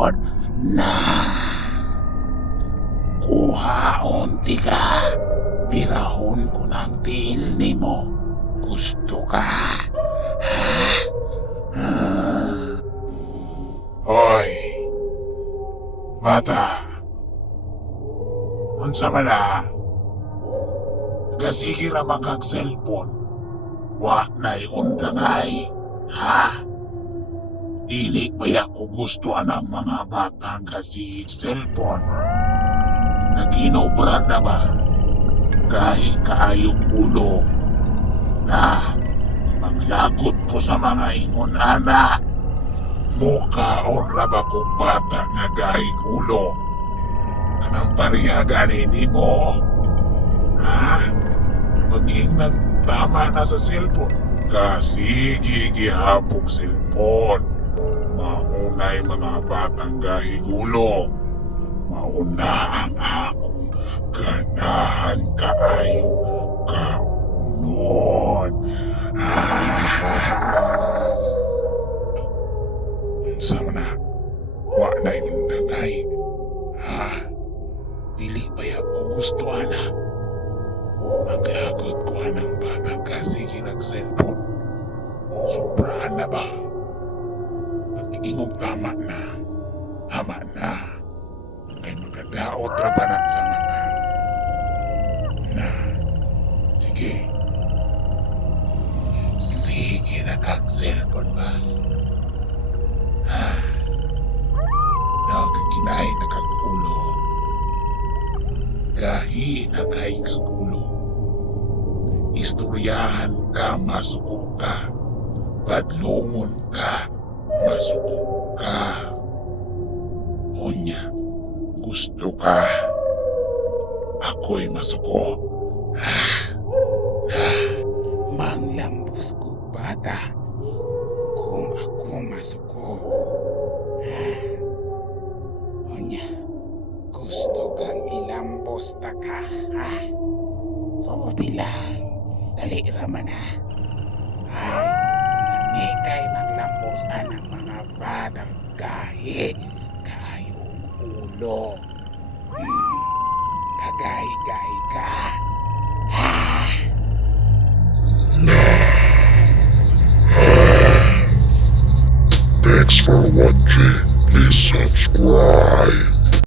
cellphone na kuhaon ka. Birahon ko ng tiil nimo. Gusto ka? Hoy, bata. Unsa man na? Kasige ra kag cellphone. Wa na'y untangay. Ha? Dili ba ako gusto ang mga batang kasi cellphone? Naginobra na ba? Kahit kaayong ulo na maglagot ko sa mga ingon anak. Mukhaon ra ba kong bata nga gahing ulo? Anong pariya ganin mo? Ha? Maging nagtama na sa cellphone. Kasi gigihapog cellphone. Maunay mga batang gahing ulo. Mauna ang akong ganahan kaayo kaunon. Sama na. Wa na inundangay. Ha? Dili ba ako gusto ana? Maglagot ko anang batang kasi ginag-cellphone. Sobraan na ba? Pag-ingog tama na. Tama na. Kay magkadaot ra ba na sa mata? Na. Sige. Sige na kag-cellphone ba? Ha? Nakakinain na kag-ulo. Gahi na kay kag-ulo. Istoryahan ka, masuko ka. Badlongon ka, masuko ka. Onya, gusto ka. Ako'y masuko. Manglambos ko, bata. Kung ako masuko. Onya, gusto kang ilambos ta ka, ha? So, lang. Dali raman ha. Ay, nangikay manglambos ang mga batang gahi. Kayong ulo. Kagay-gay ka. Thanks for watching. Please subscribe.